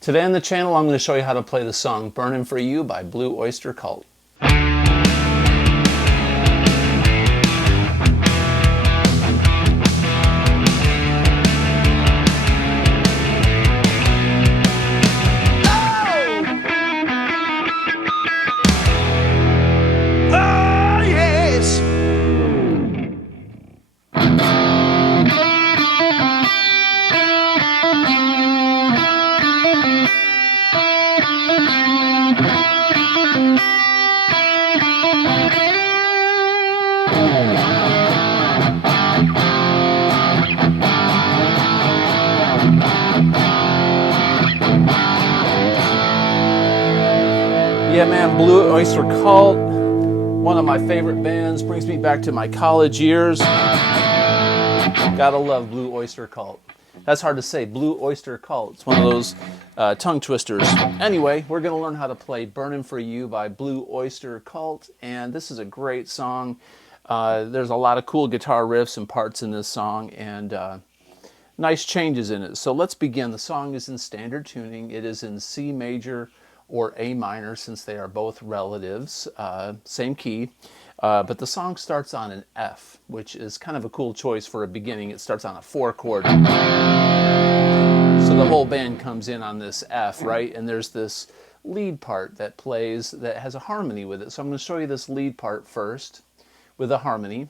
Today on the channel, I'm going to show you how to play the song Burnin' For You by Blue Oyster Cult. Yeah, man, Blue Oyster Cult, one of my favorite bands, brings me back to my college years. Gotta love Blue Oyster Cult. That's hard to say, Blue Oyster Cult. It's one of those tongue twisters. Anyway, we're gonna learn how to play Burnin' For You by Blue Oyster Cult, and this is a great song. There's a lot of cool guitar riffs and parts in this song, and nice changes in it. So let's begin. The song is in standard tuning. It is in C major or A minor, since they are both relatives, same key. But the song starts on an F, which is kind of a cool choice for a beginning. It starts on a 4-chord. So the whole band comes in on this F, right? And there's this lead part that plays that has a harmony with it. So I'm going to show you this lead part first with a harmony.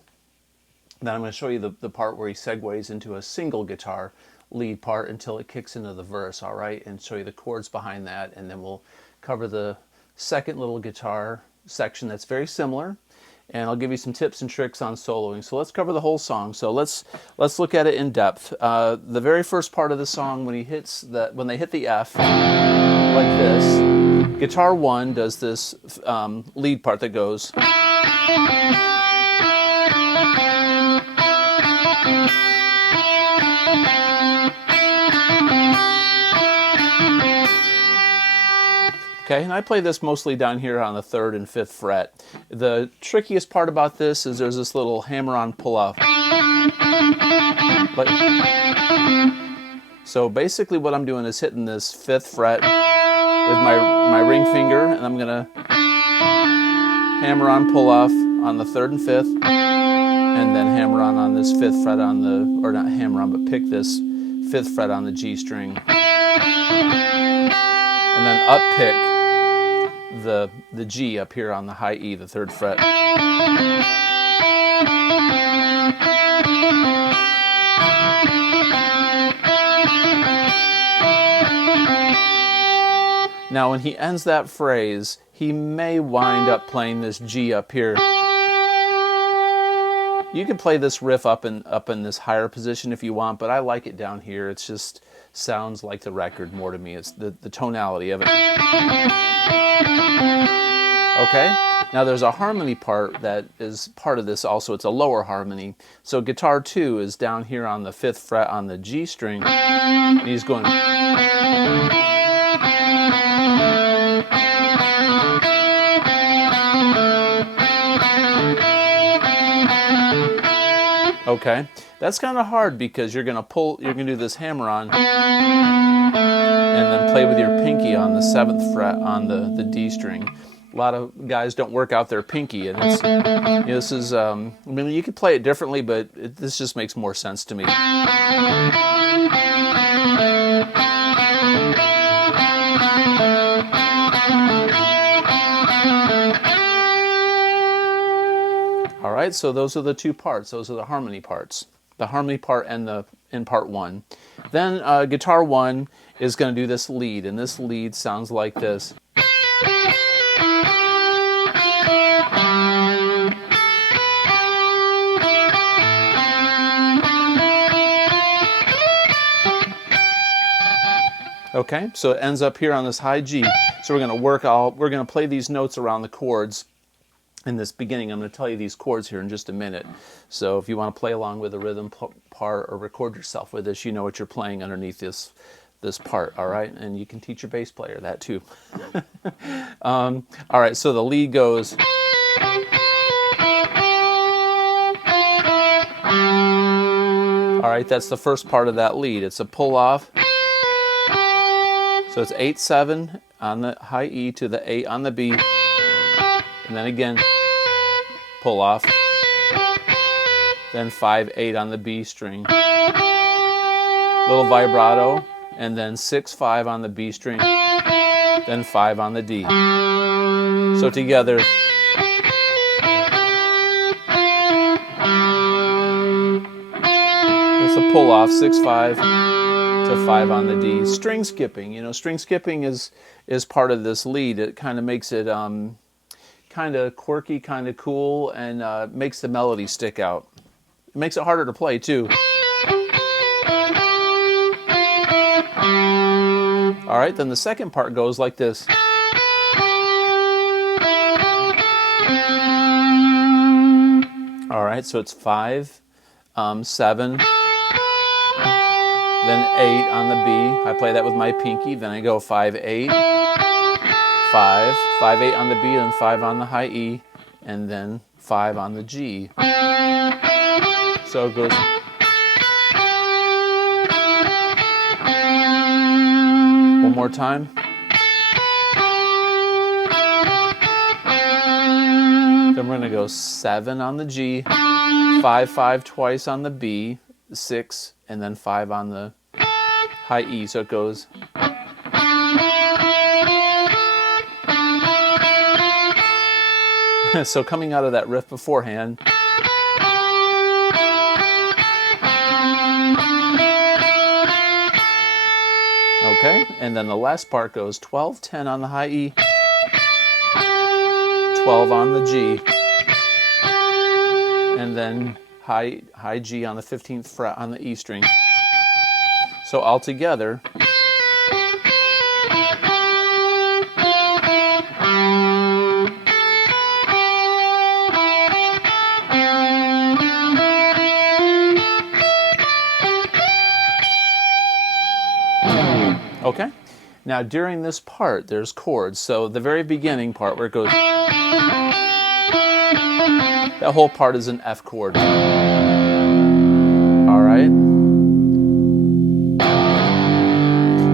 Then I'm going to show you the part where he segues into a single guitar lead part until it kicks into the verse, all right? And show you the chords behind that, and then we'll cover the second little guitar section that's very similar, and I'll give you some tips and tricks on soloing. So let's cover the whole song. So let's look at it in depth. The very first part of the song, when they hit the F like this, guitar 1 does this lead part that goes. Okay, and I play this mostly down here on the 3rd and 5th fret. The trickiest part about this is there's this little hammer-on pull-off. So basically what I'm doing is hitting this 5th fret with my ring finger, and I'm going to hammer-on pull-off on the 3rd and 5th, and then hammer-on this 5th fret on the, or not hammer-on, but pick this 5th fret on the G string. And then up-pick the G up here on the high E, the 3rd fret. Now when he ends that phrase, he may wind up playing this G up here. You can play this riff up in this higher position if you want, but I like it down here. It's just sounds like the record more to me. It's the tonality of it. Okay, now there's a harmony part that is part of this also. It's a lower harmony. So guitar 2 is down here on the 5th fret on the G string, and he's going. Okay, that's kind of hard because you're gonna do this hammer on, and then play with your pinky on the 7th fret on the D string. A lot of guys don't work out their pinky, and it's, this is, I mean, you could play it differently, but this just makes more sense to me. All right, so those are the two parts. Those are the harmony parts. The harmony part and in part 1. Then guitar 1 is going to do this lead, and this lead sounds like this. Okay, so it ends up here on this high G. So we're going to play these notes around the chords in this beginning. I'm going to tell you these chords here in just a minute. So if you want to play along with the rhythm part or record yourself with this, you know what you're playing underneath this part, all right? And you can teach your bass player that too. All right, so the lead goes. All right, that's the first part of that lead. It's a pull off. So it's 8-7 on the high E to the 8 on the B, and then again, pull off, then 5-8 on the B string, little vibrato, and then 6-5 on the B string, then 5 on the D. So together, it's a pull off, 6-5 to 5 on the D. String skipping, you know, string skipping is part of this lead. It kind of makes it kind of quirky, kind of cool, and makes the melody stick out. It makes it harder to play too. All right, then the second part goes like this. All right, so it's 5, 7, then 8 on the B. I play that with my pinky. Then I go 5-8, 5, 5-8 on the B, then 5 on the high E, and then 5 on the G. So it goes. One more time. Then we're going to go 7 on the G, 5-5 twice on the B, 6, and then 5 on the high E. So it goes. So coming out of that riff beforehand. Okay, and then the last part goes 12-10 on the high E, 12 on the G, and then high G on the 15th fret on the E string. So all together, okay? Now during this part, there's chords. So the very beginning part where it goes, that whole part is an F chord. All right?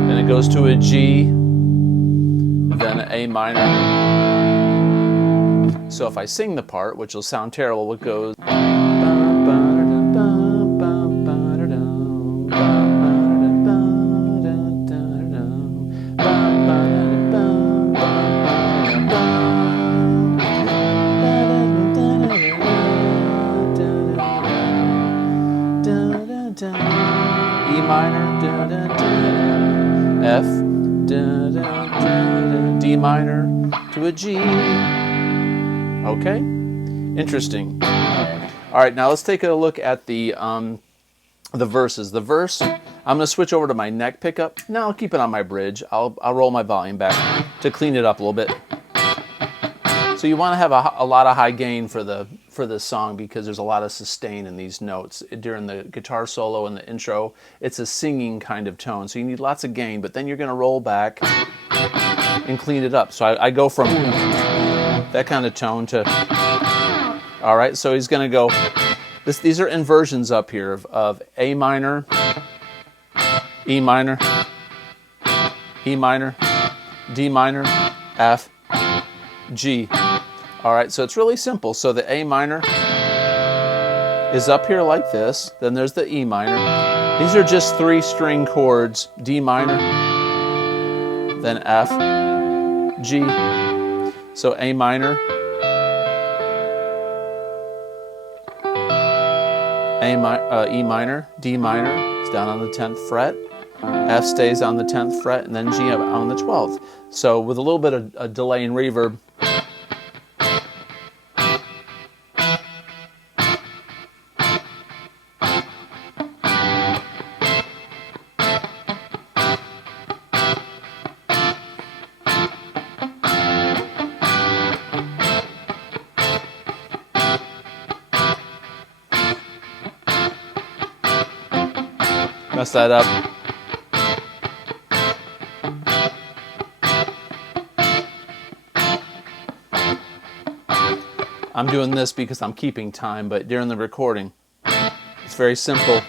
Then it goes to a G, then an A minor. So if I sing the part, which will sound terrible, it goes. E minor, F, D minor to a G. Okay, interesting. All right, now let's take a look at the verses. The verse, I'm going to switch over to my neck pickup. No, I'll keep it on my bridge. I'll roll my volume back to clean it up a little bit. So you want to have a lot of high gain for this song because there's a lot of sustain in these notes. During the guitar solo and the intro, it's a singing kind of tone. So you need lots of gain, but then you're going to roll back and clean it up. So I go from that kind of tone to, all right, so he's going to go, these are inversions up here of A minor, E minor, E minor, D minor, F, G. All right, so it's really simple. So the A minor is up here like this. Then there's the E minor. These are just 3 string chords. D minor, then F, G. So A minor, E minor, D minor is down on the 10th fret. F stays on the 10th fret, and then G on the 12th. So with a little bit of a delay and reverb, mess that up. I'm doing this because I'm keeping time, but during the recording, it's very simple.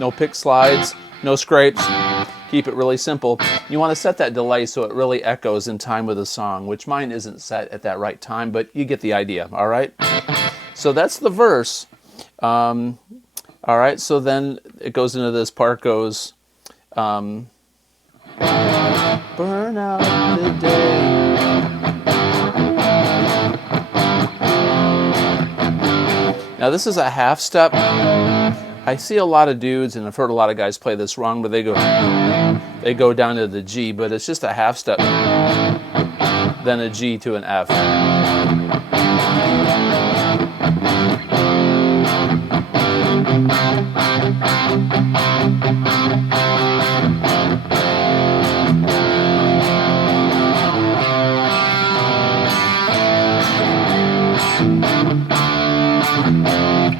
No pick slides, no scrapes. Keep it really simple. You want to set that delay so it really echoes in time with the song, which mine isn't set at that right time, but you get the idea, all right? So that's the verse. All right, so then it goes into this part, goes, burn out the day. Now this is a half step. I see a lot of dudes, and I've heard a lot of guys play this wrong, but they go down to the G, but it's just a half step, then a G to an F.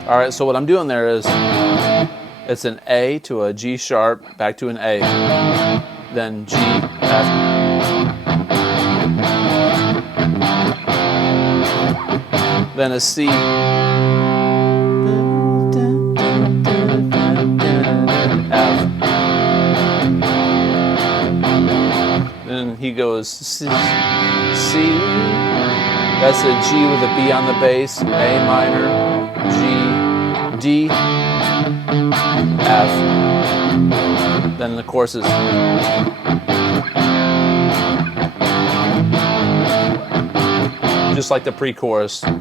All right, so what I'm doing there is it's an A to a G sharp, back to an A, then G, F. Then a C. F. Then he goes C. That's a G with a B on the bass, A minor, G, D, F. Then the chorus is just like the pre-chorus. Then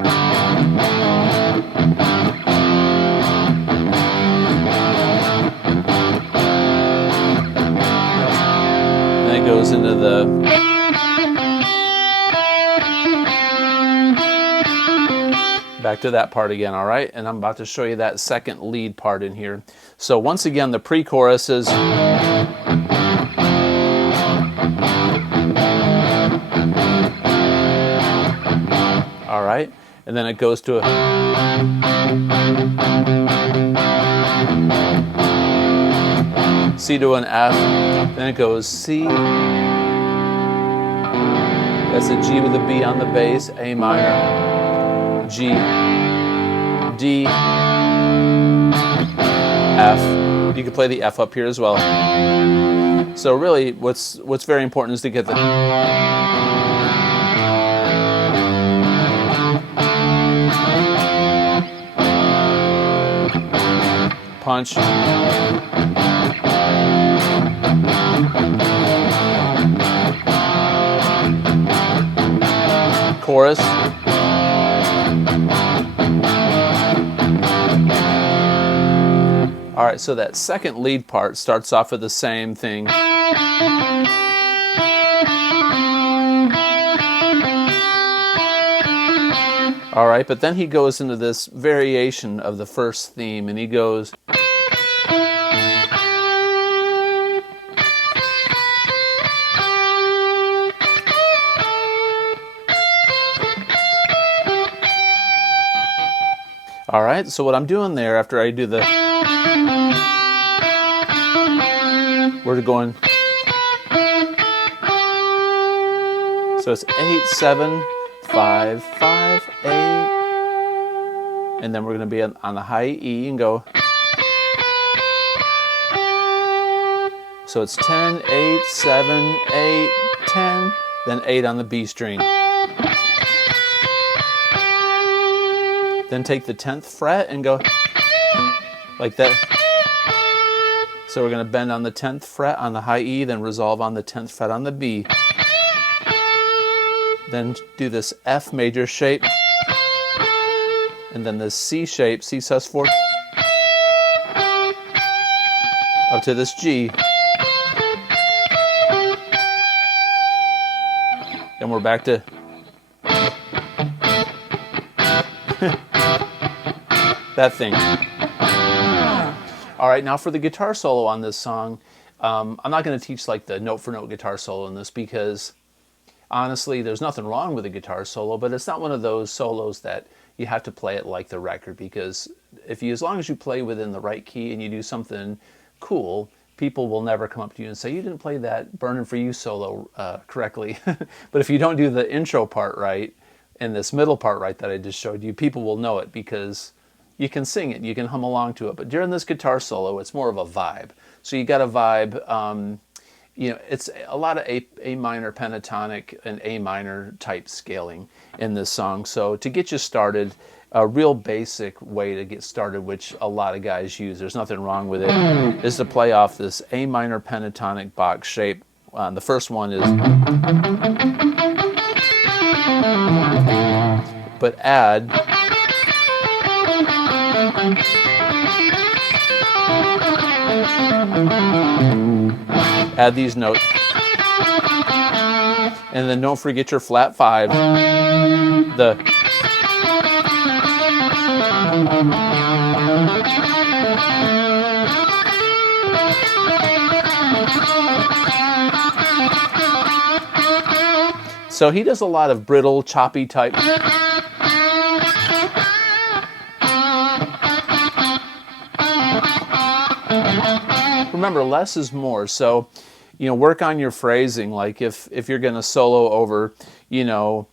it goes into the back to that part again, all right? And I'm about to show you that second lead part in here. So once again, the pre-chorus is all right, and then it goes to a C to an F, then it goes C, that's a G with a B on the bass, A minor, G, D, F. You can play the F up here as well. So really, what's very important is to get the punch, chorus. All right, so that second lead part starts off with the same thing. All right, but then he goes into this variation of the first theme, and he goes. All right, so what I'm doing there after I do the, we're going, so it's 8, 7, 5, 5, 8, and then we're going to be on the high E and go, so it's 10, 8, 7, 8, 10, then 8 on the B string. Then take the 10th fret and go like that. So we're going to bend on the 10th fret on the high E, then resolve on the 10th fret on the B. Then do this F major shape, and then this C shape, C sus4, up to this G. Then we're back to that thing. All right, now for the guitar solo on this song, I'm not going to teach like the note for note guitar solo in this because honestly, there's nothing wrong with a guitar solo, but it's not one of those solos that you have to play it like the record, because as long as you play within the right key and you do something cool, people will never come up to you and say, you didn't play that Burnin' For You solo correctly. But if you don't do the intro part right and this middle part right that I just showed you, people will know it because you can sing it, you can hum along to it, but during this guitar solo, it's more of a vibe. So you got a vibe, you know, it's a lot of A minor pentatonic and A minor type scaling in this song. So to get you started, a real basic way to get started, which a lot of guys use, there's nothing wrong with it, is to play off this A minor pentatonic box shape. The first one is, but add these notes, and then don't forget your flat 5. So he does a lot of brittle, choppy type. Remember, less is more. So, you know, work on your phrasing. Like if you're going to solo over, you know,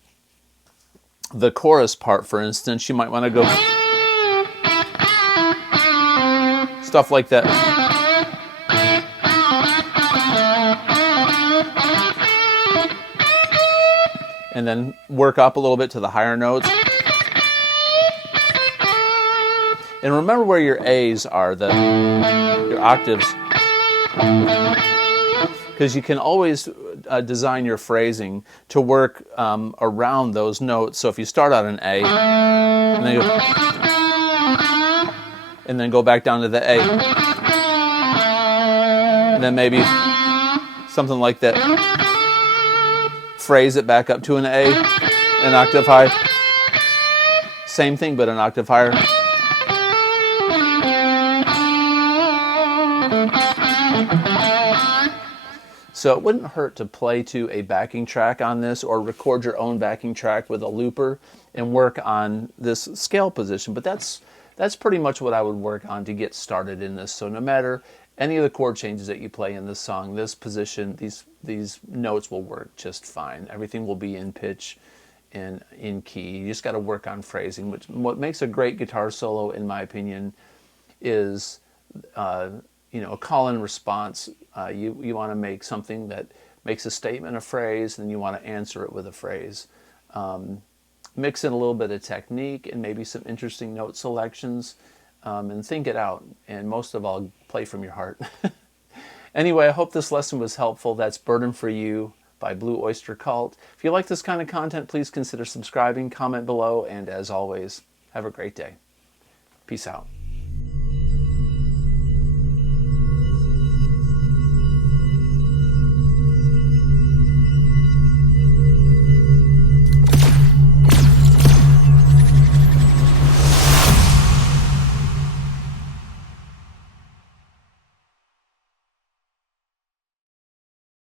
the chorus part, for instance, you might want to go stuff like that. And then work up a little bit to the higher notes. And remember where your A's are, your octaves. Because you can always design your phrasing to work around those notes. So if you start on an A, and then go back down to the A, and then maybe something like that, phrase it back up to an A, an octave high. Same thing, but an octave higher. So it wouldn't hurt to play to a backing track on this, or record your own backing track with a looper and work on this scale position. But that's pretty much what I would work on to get started in this. So no matter any of the chord changes that you play in this song, this position, these notes will work just fine. Everything will be in pitch and in key. You just got to work on phrasing, which what makes a great guitar solo, in my opinion, is you know, a call and response. You want to make something that makes a statement a phrase, and you want to answer it with a phrase. Mix in a little bit of technique and maybe some interesting note selections, and think it out. And most of all, play from your heart. Anyway, I hope this lesson was helpful. That's Burnin for You by Blue Oyster Cult. If you like this kind of content, please consider subscribing, comment below, and as always, have a great day. Peace out.